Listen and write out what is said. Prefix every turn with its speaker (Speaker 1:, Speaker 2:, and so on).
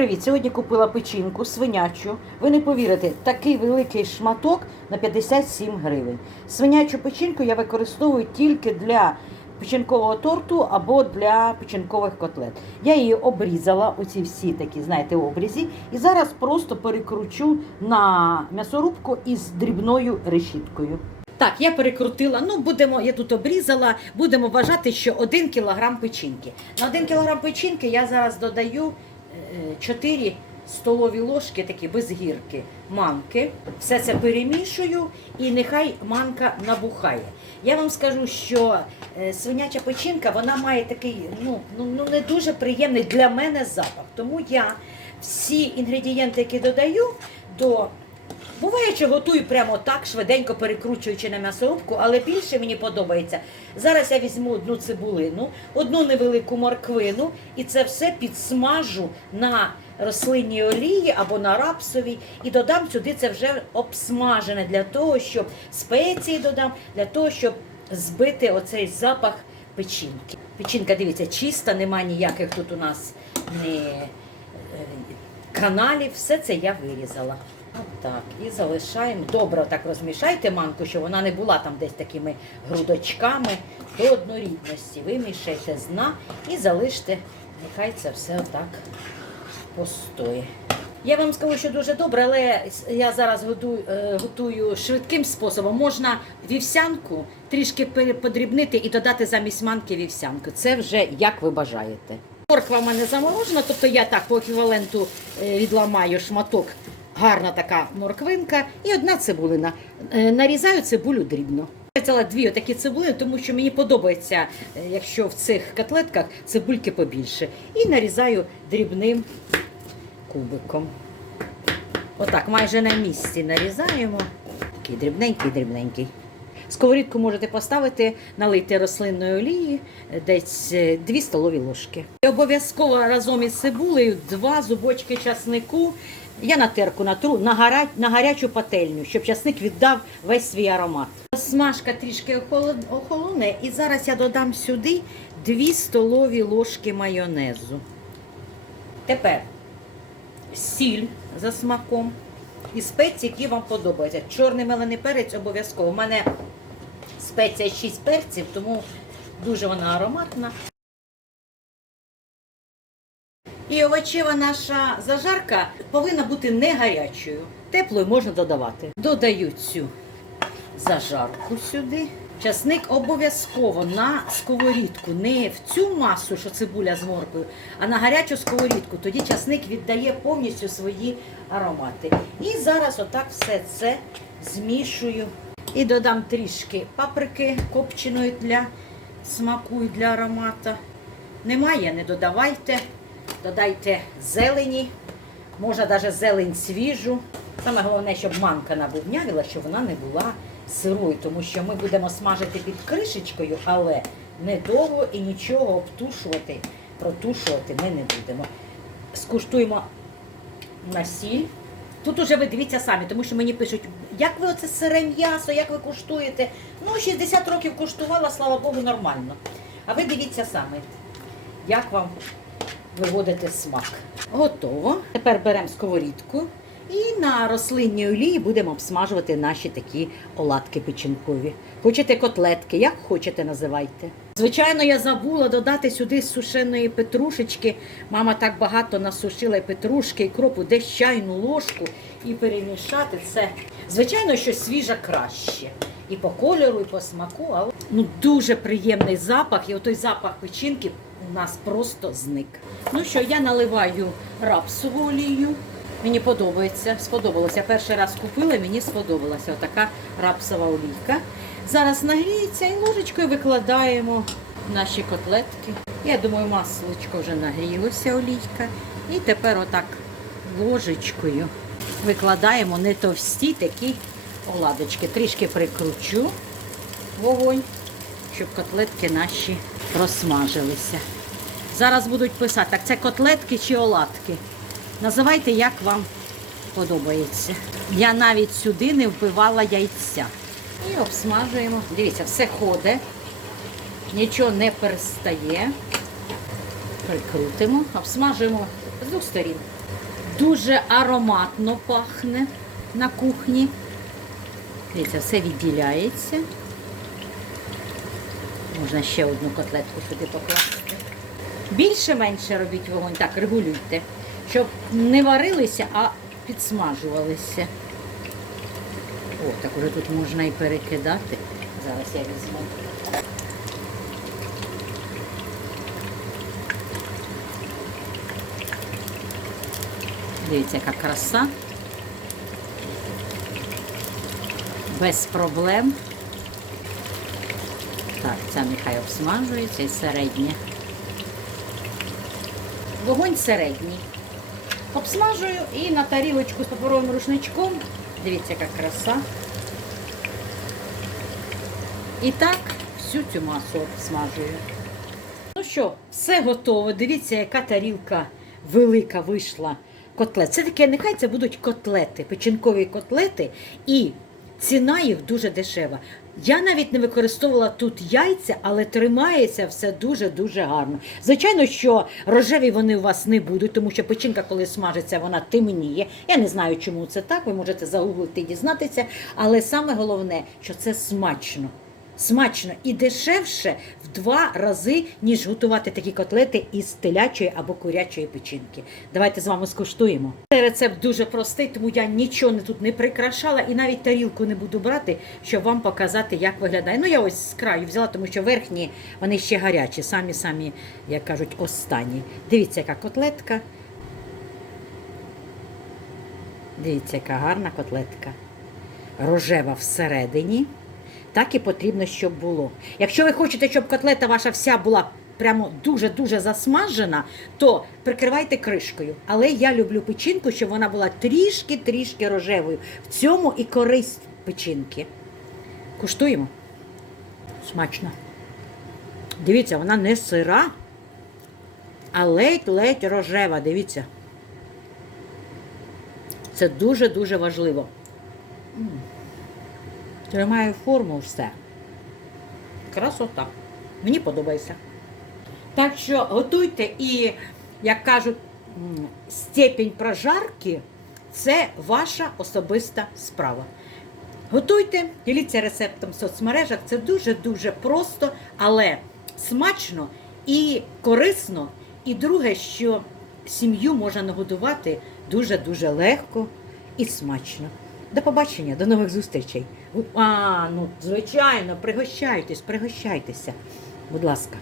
Speaker 1: привіт! Сьогодні купила печінку свинячу. Ви не повірите, такий великий шматок на 57 гривень. Свинячу печінку я використовую тільки для печінкового торту або для печінкових котлет. Я її обрізала, оці всі такі, знаєте, обрізі, і зараз просто перекручу на м'ясорубку із дрібною решіткою. Так, я перекрутила. Ну, будемо, я тут обрізала, будемо вважати, що 1 кілограм печінки. На 1 кілограм печінки я зараз додаю 4 столові ложки, такі без гірки, манки. Все це перемішую і нехай манка набухає. Я вам скажу, що е, свиняча печінка вона має такий ну, ну, ну не дуже приємний для мене запах. Тому я всі інгредієнти, які додаю, до Буває, що готую прямо так, швиденько перекручуючи на м'ясорубку, але більше мені подобається. Зараз я візьму одну цибулину, одну невелику морквину і це все підсмажу на рослинній олії або на рапсовій і додам сюди це вже обсмажене для того, щоб спеції додам, для того, щоб збити оцей запах печінки. Печінка, дивіться, чиста, немає ніяких тут у нас ні е, каналів, все це я вирізала. Так, і залишаємо. Добре так розмішайте манку, щоб вона не була там десь такими грудочками до однорідності. Вимішайте з дна і залиште, нехай це все отак постоє. Я вам скажу, що дуже добре, але я зараз готую, е, швидким способом. Можна вівсянку трішки подрібнити і додати замість манки вівсянку. Це вже як ви бажаєте. Морква в мене заморожена, тобто я так по еквіваленту е, відламаю шматок, гарна така морквинка і одна цибулина. Е, Нарізаю цибулю дрібно. Я взяла дві отакі цибулини, тому що мені подобається, е, якщо в цих котлетках цибульки побільше. І нарізаю дрібним кубиком. Отак, майже на місці нарізаємо. Такий дрібненький, дрібненький. Сковорідку можете поставити, налити рослинної олії, е, десь 2 столові ложки. Обов'язково разом із цибулею 2 зубочки часнику. Я на терку натру на, гара... на гарячу пательню, щоб часник віддав весь свій аромат. Смажка трішки охоло- охолоне, і зараз я додам сюди 2 столові ложки майонезу. Тепер сіль за смаком і спеції, які вам подобаються. Чорний мелений перець обов'язково. У мене спеція 6 перців, тому дуже вона ароматна. І овочева наша зажарка повинна бути не гарячою. Теплою можна додавати. Додаю цю зажарку сюди. Часник обов'язково на сковорідку, не в цю масу, що цибуля з моркою, а на гарячу сковорідку. Тоді часник віддає повністю свої аромати. І зараз отак все це змішую. І додам трішки паприки копченої для смаку і для аромата. Немає, не додавайте. Додайте зелені, можна навіть зелень свіжу. Саме головне, щоб манка набувнявіла, щоб вона не була сирою, тому що ми будемо смажити під кришечкою, але недовго і нічого обтушувати, протушувати ми не будемо. Скуштуємо на сіль. Тут уже ви дивіться самі, тому що мені пишуть, як ви оце сире м'ясо, як ви куштуєте. Ну, 60 років куштувала, слава Богу, нормально. А ви дивіться самі, як вам виводити смак. Готово. Тепер беремо сковорідку і на рослинній олії будемо обсмажувати наші такі оладки печінкові. Хочете котлетки, як хочете, називайте. Звичайно, я забула додати сюди сушеної петрушечки. Мама так багато насушила петрушки, і кропу, десь чайну ложку і перемішати це. Звичайно, що свіжа краще. І по кольору, і по смаку, але ну дуже приємний запах. І отой запах печінки у нас просто зник. Ну що, я наливаю рапсову олію. Мені подобається, сподобалося. Перший раз купила, мені сподобалася отака рапсова олійка. Зараз нагріється і ложечкою викладаємо наші котлетки. Я думаю, маслочко вже нагрілося олійка. І тепер отак ложечкою викладаємо не товсті такі оладочки. Трішки прикручу вогонь, щоб котлетки наші просмажилися. Зараз будуть писати, так це котлетки чи оладки. Називайте, як вам подобається. Я навіть сюди не вбивала яйця. І обсмажуємо. Дивіться, все ходить, нічого не перестає. Прикрутимо, обсмажимо з двох сторін. Дуже ароматно пахне на кухні. Дивіться, все відділяється. Можна ще одну котлетку сюди покласти. Більше-менше робіть вогонь, так, регулюйте, щоб не варилися, а підсмажувалися. О, так уже тут можна і перекидати. Зараз я візьму. Дивіться, яка краса. Без проблем. Так, ця нехай обсмажується і середня. Вогонь середній. Обсмажую і на тарілочку з паперовим рушничком. Дивіться, яка краса. І так всю цю масу обсмажую. Ну що, все готово. Дивіться, яка тарілка велика вийшла котлет. Це таке, нехай це будуть котлети, печінкові котлети, і ціна їх дуже дешева. Я навіть не використовувала тут яйця, але тримається все дуже-дуже гарно. Звичайно, що рожеві вони у вас не будуть, тому що печінка, коли смажиться, вона темніє. Я не знаю, чому це так. Ви можете загуглити і дізнатися. Але саме головне, що це смачно. Смачно і дешевше в два рази, ніж готувати такі котлети із телячої або курячої печінки. Давайте з вами скуштуємо. Цей рецепт дуже простий, тому я нічого тут не прикрашала і навіть тарілку не буду брати, щоб вам показати, як виглядає. Ну я ось з краю взяла, тому що верхні вони ще гарячі, самі самі, як кажуть, останні. Дивіться, яка котлетка. Дивіться, яка гарна котлетка. Рожева всередині. Так і потрібно, щоб було. Якщо ви хочете, щоб котлета ваша вся була прямо дуже-дуже засмажена, то прикривайте кришкою. Але я люблю печінку, щоб вона була трішки-трішки рожевою. В цьому і користь печінки. Куштуємо. Смачно. Дивіться, вона не сира, а ледь-ледь рожева. Дивіться. Це дуже-дуже важливо. М. Тримає форму все. Красота. Мені подобається. Так що готуйте і, як кажуть, степінь прожарки це ваша особиста справа. Готуйте, діліться рецептом в соцмережах. Це дуже-дуже просто, але смачно і корисно. І друге, що сім'ю можна нагодувати дуже-дуже легко і смачно. До побачення, до нових зустрічей. А, ну, звичайно, пригощайтесь, пригощайтеся. Будь ласка.